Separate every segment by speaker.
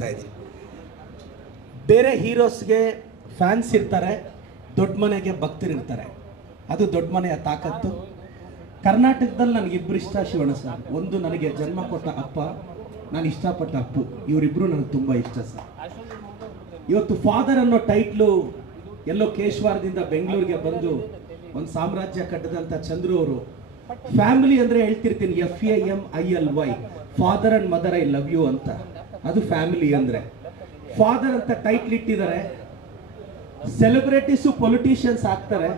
Speaker 1: ಹೋಗ್ತಾ ಇದ್ದೀನಿ ಬೇರೆ ಹೀರೋಸ್ಗೆ ಫ್ಯಾನ್ಸ್ ಇರ್ತಾರೆ ದೊಡ್ಡ ಮನೆಗೆ ಭಕ್ತರಿರ್ತಾರೆ ಅದು ದೊಡ್ಡ ಮನೆಯ ತಾಕತ್ತು ಕರ್ನಾಟಕದಲ್ಲಿ ಇಬ್ಬರು ಇಷ್ಟ ಶಿವಣ್ಣ ಸರ್ ಒಂದು ನನಗೆ ಜನ್ಮ ಕೊಟ್ಟ ಅಪ್ಪ ನಾನು ಇಷ್ಟಪಟ್ಟ ಅಪ್ಪು ಇವರಿಬ್ಬರು ನನಗೆ ತುಂಬ ಇಷ್ಟ ಸರ್ ಇವತ್ತು ಫಾದರ್ ಅನ್ನೋ ಟೈಟ್ಲು ಎಲ್ಲೋ ಕೇಶ್ವಾರದಿಂದ ಬೆಂಗಳೂರಿಗೆ ಬಂದು ಒಂದು ಸಾಮ್ರಾಜ್ಯ ಕಟ್ಟದಂಥ ಚಂದ್ರು ಅವರು ಫ್ಯಾಮಿಲಿ ಅಂದರೆ ಹೇಳ್ತಿರ್ತೀನಿ F A M I L Y father and mother I love you ಅಂತ ಅದು ಫ್ಯಾಮಿಲಿ ಅಂದರೆ ಫಾದರ್ ಅಂತ ಟೈಟ್ಲ್ ಇಟ್ಟಿದ್ದಾರೆ ಸೆಲೆಬ್ರಿಟೀಸು ಪೊಲಿಟಿಷಿಯನ್ಸ್ ಆಗ್ತಾರೆ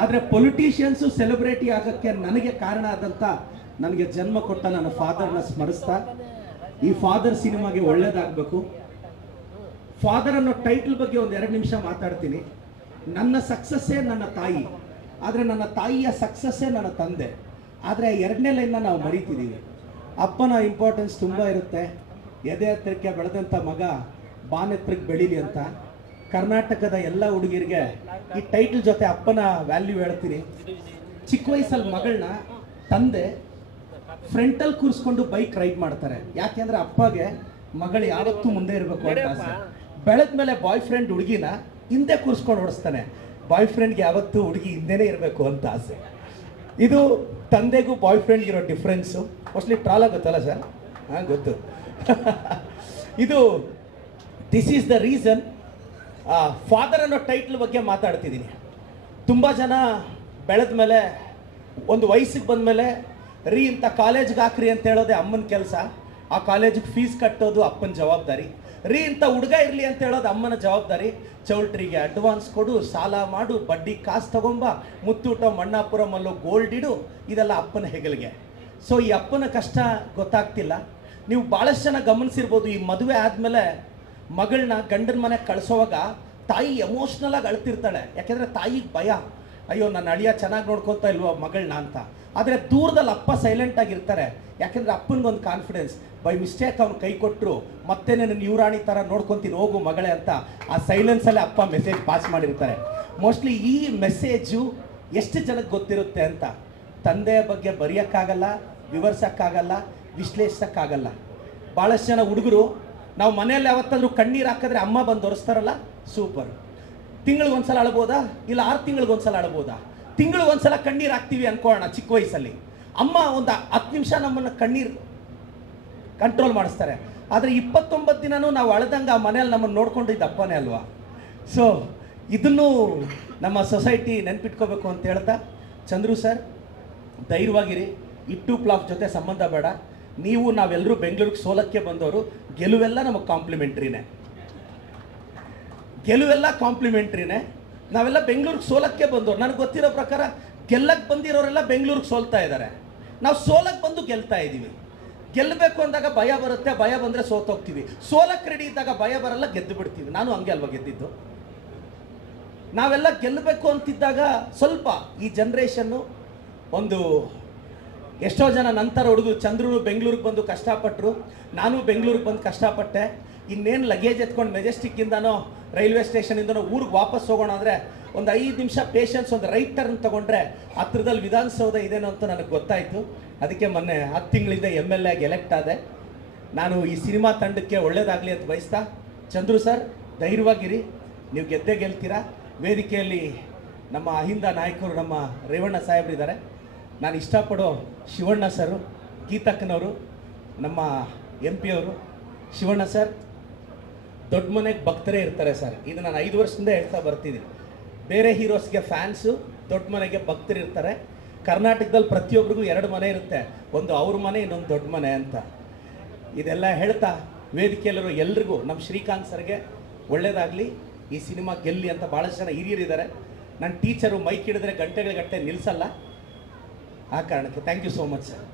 Speaker 1: ಆದರೆ ಪೊಲಿಟಿಷಿಯನ್ಸು ಸೆಲೆಬ್ರಿಟಿ ಆಗೋಕ್ಕೆ ನನಗೆ ಕಾರಣ ಆದಂಥ ನನಗೆ ಜನ್ಮ ಕೊಟ್ಟ ನನ್ನ ಫಾದರ್ನ ಸ್ಮರಿಸ್ತಾ ಈ ಫಾದರ್ ಸಿನಿಮಾಗೆ ಒಳ್ಳೇದಾಗಬೇಕು ಫಾದರ್ ಅನ್ನೋ ಟೈಟ್ಲ್ ಬಗ್ಗೆ ಒಂದು ಎರಡು ನಿಮಿಷ ಮಾತಾಡ್ತೀನಿ ನನ್ನ ಸಕ್ಸಸ್ಸೇ ನನ್ನ ತಾಯಿ ಆದರೆ ನನ್ನ ತಾಯಿಯ ಸಕ್ಸಸ್ಸೇ ನನ್ನ ತಂದೆ ಆದರೆ ಎರಡನೇ ಲೈನ್ನ ನಾವು ಮರಿತಿದ್ದೀವಿ ಅಪ್ಪನ ಇಂಪಾರ್ಟೆನ್ಸ್ ತುಂಬ ಇರುತ್ತೆ ಎದೆ ಹತ್ತಿರಕ್ಕೆ ಬೆಳೆದಂಥ ಮಗ ಬಾನೆತ್ರಕ್ಕೆ ಬೆಳೀಲಿ ಅಂತ ಕರ್ನಾಟಕದ ಎಲ್ಲ ಹುಡುಗಿರಿಗೆ ಈ ಟೈಟಲ್ ಜೊತೆ ಅಪ್ಪನ ವ್ಯಾಲ್ಯೂ ಹೇಳ್ತೀನಿ ಚಿಕ್ಕ ವಯಸ್ಸಲ್ಲಿ ಮಗಳನ್ನ ತಂದೆ ಫ್ರಂಟಲ್ಲಿ ಕೂರಿಸ್ಕೊಂಡು ಬೈಕ್ ರೈಡ್ ಮಾಡ್ತಾರೆ ಯಾಕೆಂದ್ರೆ ಅಪ್ಪಗೆ ಮಗಳು ಯಾವತ್ತೂ ಮುಂದೆ ಇರಬೇಕು ಅಂತ ಆಸೆ ಬೆಳೆದ ಮೇಲೆ ಬಾಯ್ ಫ್ರೆಂಡ್ ಹುಡುಗಿನ ಹಿಂದೆ ಕೂರಿಸ್ಕೊಂಡು ಓಡಿಸ್ತಾನೆ ಬಾಯ್ ಫ್ರೆಂಡ್ಗೆ ಯಾವತ್ತೂ ಹುಡುಗಿ ಹಿಂದೆನೇ ಇರಬೇಕು ಅಂತ ಆಸೆ ಇದು ತಂದೆಗೂ ಬಾಯ್ ಫ್ರೆಂಡ್ಗಿರೋ ಡಿಫ್ರೆನ್ಸು ಮೋಸ್ಟ್ಲಿ ಟ್ರಾಲ್ ಆಗುತ್ತಲ್ಲ ಸರ್ ಹಾಂ ಗೊತ್ತು ಇದು this is the reason father ಅನ್ನೋ ಟೈಟ್ಲ್ ಬಗ್ಗೆ ಮಾತಾಡ್ತಿದ್ದೀನಿ ತುಂಬ ಜನ ಬೆಳೆದ ಮೇಲೆ ಒಂದು ವಯಸ್ಸಿಗೆ ಬಂದ ಮೇಲೆ ರೀ ಇಂಥ ಕಾಲೇಜ್ಗೆ ಹಾಕ್ರಿ ಅಂತ ಹೇಳೋದೇ ಅಮ್ಮನ ಕೆಲಸ ಆ ಕಾಲೇಜಿಗೆ ಫೀಸ್ ಕಟ್ಟೋದು ಅಪ್ಪನ ಜವಾಬ್ದಾರಿ ರೀ ಇಂಥ ಹುಡುಗ ಇರಲಿ ಅಂತ ಹೇಳೋದು ಅಮ್ಮನ ಜವಾಬ್ದಾರಿ ಚೌಲ್ಟ್ರಿಗೆ ಅಡ್ವಾನ್ಸ್ ಕೊಡು ಸಾಲ ಮಾಡು ಬಡ್ಡಿ ಕಾಸು ತಗೊಂಬ ಮುತ್ತೂಟ ಮಲ್ಲೋ ಗೋಲ್ಡ್ ಇಡು ಇದೆಲ್ಲ ಅಪ್ಪನ ಹೆಗಲಿಗೆ ಸೊ ಈ ಅಪ್ಪನ ಕಷ್ಟ ಗೊತ್ತಾಗ್ತಿಲ್ಲ ನೀವು ಭಾಳಷ್ಟು ಜನ ಗಮನಿಸಿರ್ಬೋದು ಈ ಮದುವೆ ಆದಮೇಲೆ ಮಗಳನ್ನ ಗಂಡನ ಮನೆಗೆ ಕಳಿಸೋವಾಗ ತಾಯಿ ಎಮೋಷ್ನಲ್ ಆಗಿ ಅಳ್ತಿರ್ತಾಳೆ ಯಾಕೆಂದರೆ ತಾಯಿಗೆ ಭಯ ಅಯ್ಯೋ ನನ್ನ ಅಳಿಯ ಚೆನ್ನಾಗಿ ನೋಡ್ಕೊತಾ ಇಲ್ವೋ ಮಗಳನ್ನ ಅಂತ ಆದರೆ ದೂರದಲ್ಲಿ ಅಪ್ಪ ಸೈಲೆಂಟ್ ಆಗಿರ್ತಾರೆ ಯಾಕೆಂದರೆ ಅಪ್ಪನಿಗೊಂದು ಕಾನ್ಫಿಡೆನ್ಸ್ ಬೈ ಮಿಸ್ಟೇಕ್ ಅವ್ನು ಕೈ ಕೊಟ್ಟರು ಮತ್ತೆ ನನ್ನ ಯುವರಾಣಿ ಥರ ನೋಡ್ಕೊತೀನಿ ಹೋಗು ಮಗಳೇ ಅಂತ ಆ ಸೈಲೆನ್ಸಲ್ಲೇ ಅಪ್ಪ ಮೆಸೇಜ್ ಪಾಸ್ ಮಾಡಿರ್ತಾರೆ ಮೋಸ್ಟ್ಲಿ ಈ ಮೆಸೇಜು ಎಷ್ಟು ಜನಕ್ಕೆ ಗೊತ್ತಿರುತ್ತೆ ಅಂತ ತಂದೆಯ ಬಗ್ಗೆ ಬರೆಯೋಕ್ಕಾಗಲ್ಲ ವಿವರಿಸೋಕ್ಕಾಗಲ್ಲ ವಿಶ್ಲೇಷಿಸೋಕ್ಕಾಗಲ್ಲ ಭಾಳಷ್ಟು ಜನ ಹುಡುಗರು ನಾವು ಮನೆಯಲ್ಲಿ ಯಾವತ್ತಾದರೂ ಕಣ್ಣೀರು ಹಾಕಿದ್ರೆ ಅಮ್ಮ ಬಂದು ಒರೆಸ್ತಾರಲ್ಲ ಸೂಪರ್ ತಿಂಗಳಿಗೆ ಒಂದ್ಸಲ ಅಳ್ಬೋದಾ ಇಲ್ಲ ಆರು ತಿಂಗಳಿಗೆ ಒಂದ್ಸಲ ಅಳ್ಬೋದಾ ತಿಂಗಳು ಒಂದ್ಸಲ ಕಣ್ಣೀರು ಹಾಕ್ತೀವಿ ಅನ್ಕೋಣ ಚಿಕ್ಕ ವಯಸ್ಸಲ್ಲಿ ಅಮ್ಮ ಒಂದು ಹತ್ತು ನಿಮಿಷ ನಮ್ಮನ್ನು ಕಣ್ಣೀರು ಕಂಟ್ರೋಲ್ ಮಾಡಿಸ್ತಾರೆ ಆದರೆ ಇಪ್ಪತ್ತೊಂಬತ್ತು ದಿನವೂ ನಾವು ಅಳ್ದಂಗೆ ಆ ಮನೇಲಿ ನಮ್ಮನ್ನು ನೋಡ್ಕೊಂಡಿದ್ದ ಅಪ್ಪನೇ ಅಲ್ವಾ ಸೊ ಇದನ್ನು ನಮ್ಮ ಸೊಸೈಟಿ ನೆನ್ಪಿಟ್ಕೋಬೇಕು ಅಂತ ಹೇಳ್ತಾ ಚಂದ್ರು ಸರ್ ಧೈರ್ಯವಾಗಿರಿ ಇಟ್ಟು ಪ್ಲಾಫ್ ಜೊತೆ ಸಂಬಂಧ ಬೇಡ ನೀವು ನಾವೆಲ್ಲರೂ ಬೆಂಗಳೂರಿಗೆ ಸೋಲಕ್ಕೆ ಬಂದವರು ಗೆಲುವೆಲ್ಲ ನಮಗೆ ಕಾಂಪ್ಲಿಮೆಂಟ್ರಿನೇ ಗೆಲುವೆಲ್ಲ ಕಾಂಪ್ಲಿಮೆಂಟ್ರಿನೇ ನಾವೆಲ್ಲ ಬೆಂಗಳೂರಿಗೆ ಸೋಲಕ್ಕೆ ಬಂದವರು ನನಗೆ ಗೊತ್ತಿರೋ ಪ್ರಕಾರ ಗೆಲ್ಲಕ್ಕೆ ಬಂದಿರೋರೆಲ್ಲ ಬೆಂಗಳೂರಿಗೆ ಸೋಲ್ತಾ ಇದ್ದಾರೆ ನಾವು ಸೋಲಕ್ಕೆ ಬಂದು ಗೆಲ್ತಾ ಇದ್ದೀವಿ ಗೆಲ್ಲಬೇಕು ಅಂದಾಗ ಭಯ ಬರುತ್ತೆ ಭಯ ಬಂದರೆ ಸೋತೋಗ್ತೀವಿ ಸೋಲಕ್ಕೆ ರೆಡಿ ಇದ್ದಾಗ ಭಯ ಬರಲ್ಲ ಗೆದ್ದು ಬಿಡ್ತೀವಿ ನಾನು ಹಂಗೆ ಅಲ್ವಾ ಗೆದ್ದಿದ್ದು ನಾವೆಲ್ಲ ಗೆಲ್ಲಬೇಕು ಅಂತಿದ್ದಾಗ ಸ್ವಲ್ಪ ಈ ಜನ್ರೇಷನ್ನು ಒಂದು ಎಷ್ಟೋ ಜನ ನಂತರ ಹುಡುಗರು ಚಂದ್ರನು ಬೆಂಗಳೂರಿಗೆ ಬಂದು ಕಷ್ಟಪಟ್ಟರು ನಾನು ಬೆಂಗಳೂರಿಗೆ ಬಂದು ಕಷ್ಟಪಟ್ಟೆ ಇನ್ನೇನು ಲಗೇಜ್ ಎತ್ಕೊಂಡು ಮೆಜೆಸ್ಟಿಕ್ಕಿಂದನೋ ರೈಲ್ವೆ ಸ್ಟೇಷನಿಂದನೋ ಊರಿಗೆ ವಾಪಸ್ ಹೋಗೋಣ ಅಂದರೆ ಒಂದು ಐದು ನಿಮಿಷ ಪೇಷನ್ಸ್ ಒಂದು ರೈಟ್ ಟರ್ನ್ ತೊಗೊಂಡ್ರೆ ಹತ್ರದಲ್ಲಿ ವಿಧಾನಸೌಧ ಇದೇನೋ ಅಂತ ನನಗೆ ಗೊತ್ತಾಯಿತು ಅದಕ್ಕೆ ಮೊನ್ನೆ ಹತ್ತು ತಿಂಗಳಿಂದ ಎಮ್ ಎಲ್ ಎಗೆ ಎಲೆಕ್ಟ್ ಆದೆ ನಾನು ಈ ಸಿನಿಮಾ ತಂಡಕ್ಕೆ ಒಳ್ಳೇದಾಗಲಿ ಅಂತ ಬಯಸ್ತಾ ಚಂದ್ರು ಸರ್ ಧೈರ್ಯವಾಗಿರಿ ನೀವು ಗೆದ್ದೇ ಗೆಲ್ತೀರಾ ವೇದಿಕೆಯಲ್ಲಿ ನಮ್ಮ ಅಹಿಂದ ನಾಯಕರು ನಮ್ಮ ರೇವಣ್ಣ ಸಾಹೇಬ್ರಿದ್ದಾರೆ ನಾನು ಇಷ್ಟಪಡೋ ಶಿವಣ್ಣ ಸರ್ ಗೀತಕ್ಕನವರು ನಮ್ಮ ಎಂ ಪಿ ಅವರು ಶಿವಣ್ಣ ಸರ್ ದೊಡ್ಡ ಮನೆಗೆ ಭಕ್ತರೇ ಇರ್ತಾರೆ ಸರ್ ಇದು ನಾನು ಐದು ವರ್ಷದಿಂದ ಹೇಳ್ತಾ ಬರ್ತಿದ್ದೀನಿ ಬೇರೆ ಹೀರೋಸ್ಗೆ ಫ್ಯಾನ್ಸು ದೊಡ್ಡ ಮನೆಗೆ ಭಕ್ತರು ಇರ್ತಾರೆ ಕರ್ನಾಟಕದಲ್ಲಿ ಪ್ರತಿಯೊಬ್ಬರಿಗೂ ಎರಡು ಮನೆ ಇರುತ್ತೆ ಒಂದು ಅವ್ರ ಮನೆ ಇನ್ನೊಂದು ದೊಡ್ಡ ಮನೆ ಅಂತ ಇದೆಲ್ಲ ಹೇಳ್ತಾ ವೇದಿಕೆಯಲ್ಲಿರೋ ಎಲ್ರಿಗೂ ನಮ್ಮ ಶ್ರೀಕಾಂತ್ ಸರ್ಗೆ ಒಳ್ಳೇದಾಗಲಿ ಈ ಸಿನಿಮಾ ಗೆಲ್ಲಿ ಅಂತ ಭಾಳಷ್ಟು ಜನ ಹಿರಿಯರಿದ್ದಾರೆ ನನ್ನ ಟೀಚರು ಮೈಕ್ ಹಿಡಿದ್ರೆ ಗಂಟೆಗಳ ಗಂಟೆ ನಿಲ್ಲಿಸಲ್ಲ ಆ ಕಾರಣಕ್ಕೆ thank you so much sir